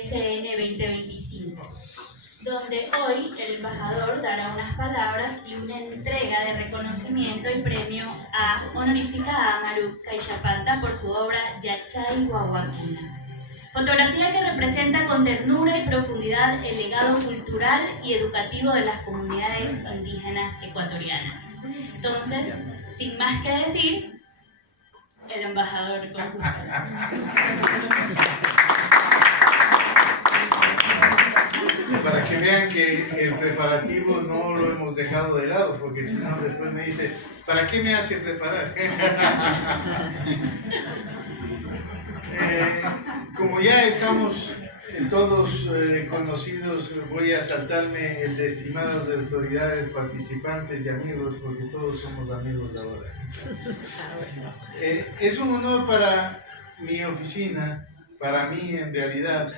SN 2025, donde hoy el embajador dará unas palabras y una entrega de reconocimiento y premio honorífica a Amaru Kaychapanta por su obra Yachay Guaguaquina. Fotografía que representa con ternura y profundidad el legado cultural y educativo de las comunidades indígenas ecuatorianas. Entonces, sin más que decir, el embajador con sus palabras. Para que vean que el preparativo no lo hemos dejado de lado, porque si no después me dice, ¿para qué me hace preparar? Como ya estamos todos conocidos, voy a saltarme el de estimados de autoridades, participantes y amigos, porque todos somos amigos ahora. Es un honor para mi oficina, para mí en realidad,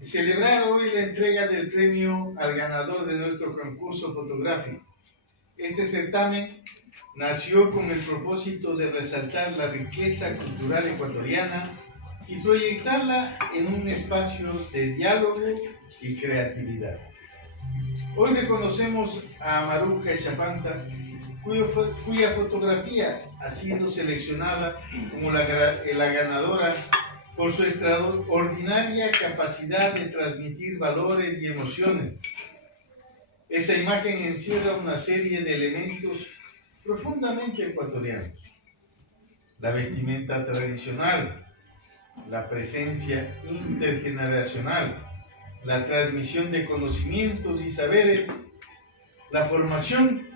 celebrar hoy la entrega del premio al ganador de nuestro concurso fotográfico. Este certamen nació con el propósito de resaltar la riqueza cultural ecuatoriana y proyectarla en un espacio de diálogo y creatividad. Hoy reconocemos a Amaru Kaychapanta, cuya fotografía ha sido seleccionada como la ganadora por su extraordinaria capacidad de transmitir valores y emociones. Esta imagen encierra una serie de elementos profundamente ecuatorianos: la vestimenta tradicional, la presencia intergeneracional, la transmisión de conocimientos y saberes, la formación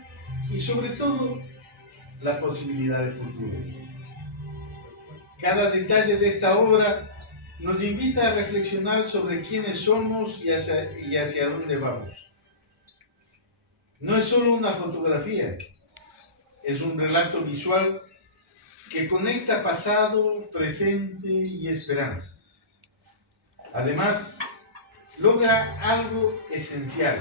y sobre todo la posibilidad de futuro. Cada detalle de esta obra nos invita a reflexionar sobre quiénes somos y hacia dónde vamos. No es solo una fotografía, es un relato visual que conecta pasado, presente y esperanza. Además, logra algo esencial: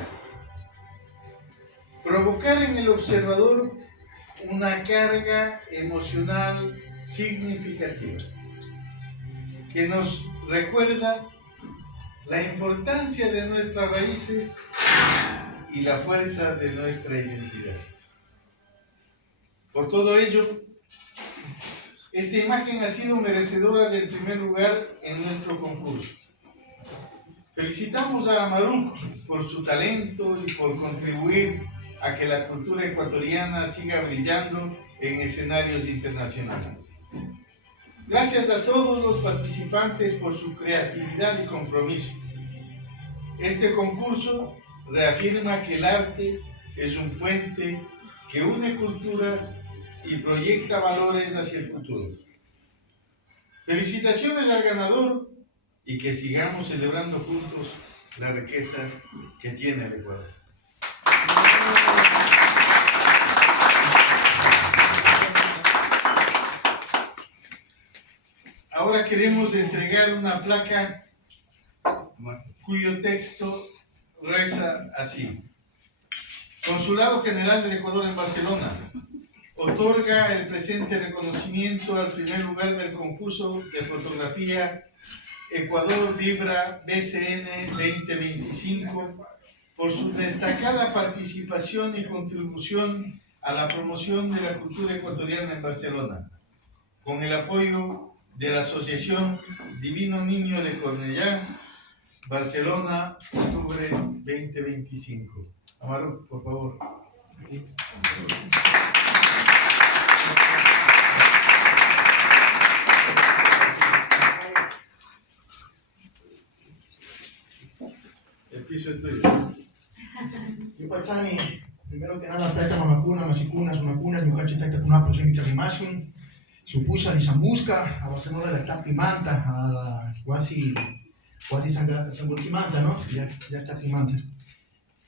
provocar en el observador una carga emocional significativa que nos recuerda la importancia de nuestras raíces y la fuerza de nuestra identidad. Por todo ello, esta imagen ha sido merecedora del primer lugar en nuestro concurso. Felicitamos a Amaru por su talento y por contribuir a que la cultura ecuatoriana siga brillando en escenarios internacionales. Gracias a todos los participantes por su creatividad y compromiso. Este concurso reafirma que el arte es un puente que une culturas y proyecta valores hacia el futuro. Felicitaciones al ganador y que sigamos celebrando juntos la riqueza que tiene el Ecuador. Ahora queremos entregar una placa cuyo texto reza así: Consulado General del Ecuador en Barcelona otorga el presente reconocimiento al primer lugar del concurso de fotografía Ecuador Vibra BCN 2025 por su destacada participación y contribución a la promoción de la cultura ecuatoriana en Barcelona, con el apoyo de la Asociación Divino Niño de Cornellá, Barcelona, octubre 2025. Amaru, por favor. El piso es tuyo. Yupachani, primero que nada, plata mamacuna, masicuna, sumacunas, yucachi taita kunapo, sencha rimasun, supusa ni zambuska, a Barcelona la tapimanta, a Guasi Sangultimanta, ¿no? Ya está Timanta.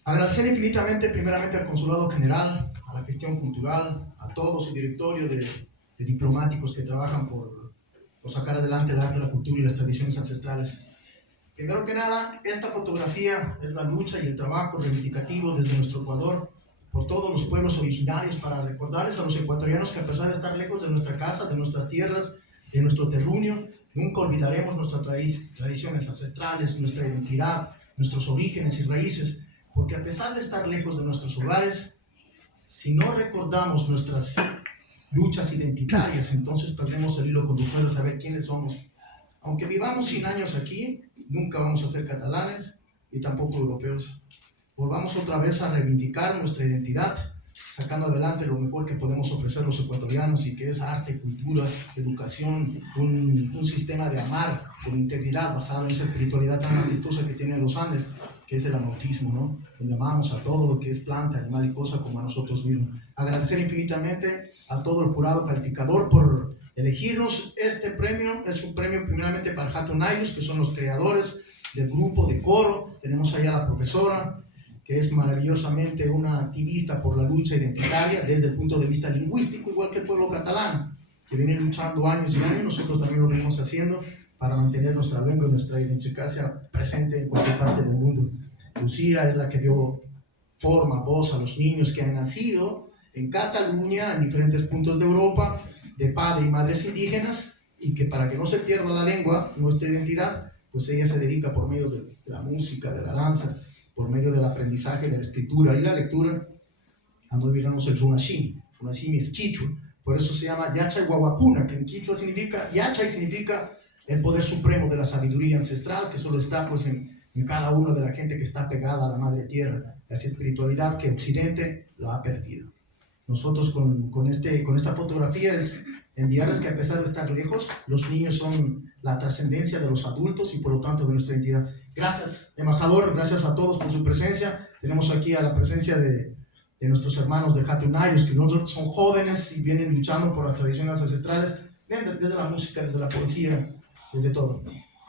Agradecer infinitamente, primeramente, al Consulado General, a la gestión cultural, a todo su directorio de diplomáticos que trabajan por sacar adelante el arte, la cultura y las tradiciones ancestrales. Primero que nada, esta fotografía es la lucha y el trabajo reivindicativo desde nuestro Ecuador por todos los pueblos originarios para recordarles a los ecuatorianos que a pesar de estar lejos de nuestra casa, de nuestras tierras, de nuestro terruño, Nunca olvidaremos nuestras tradiciones ancestrales, nuestra identidad, nuestros orígenes y raíces, porque a pesar de estar lejos de nuestros hogares, si no recordamos nuestras luchas identitarias, entonces perdemos el hilo conductor de saber quiénes somos. Aunque vivamos 100 años aquí, nunca vamos a ser catalanes y tampoco europeos. Volvamos otra vez a reivindicar nuestra identidad, sacando adelante lo mejor que podemos ofrecer los ecuatorianos, y que es arte, cultura, educación, un sistema de amar con integridad basado en esa espiritualidad tan majestuosa que tienen los Andes, que es el anautismo, ¿no? Donde amamos a todo lo que es planta, animal y cosa como a nosotros mismos. Agradecer infinitamente a todo el jurado calificador por elegirnos. Este premio es un premio primeramente para Hatunayus, que son los creadores del grupo de coro. Tenemos allá a la profesora, que es maravillosamente una activista por la lucha identitaria desde el punto de vista lingüístico, igual que el pueblo catalán, que viene luchando años y años. Nosotros también lo venimos haciendo para mantener nuestra lengua y nuestra idiosincrasia presente en cualquier parte del mundo. Lucía es la que dio forma, voz a los niños que han nacido en Cataluña, en diferentes puntos de Europa, de padres y madres indígenas, y que para que no se pierda la lengua, nuestra identidad, pues ella se dedica por medio de la música, de la danza, por medio del aprendizaje de la escritura y la lectura, a no olvidarnos el runashimi. Runashimi es quichua, por eso se llama Yachay Guaguacuna, que en quichua significa, Yachay significa el poder supremo de la sabiduría ancestral, que solo está pues en cada uno de la gente que está pegada a la madre tierra, esa espiritualidad que Occidente la ha perdido. Nosotros con esta fotografía es enviarles que a pesar de estar lejos, los niños son la trascendencia de los adultos y por lo tanto de nuestra identidad. Gracias, embajador, gracias a todos por su presencia. Tenemos aquí a la presencia de nuestros hermanos de Hatunayus, que son jóvenes y vienen luchando por las tradiciones ancestrales, desde la música, desde la poesía, desde todo.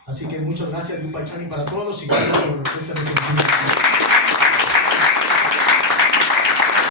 Así que muchas gracias, Yupay Chani, para todos y gracias por esta reconocimiento.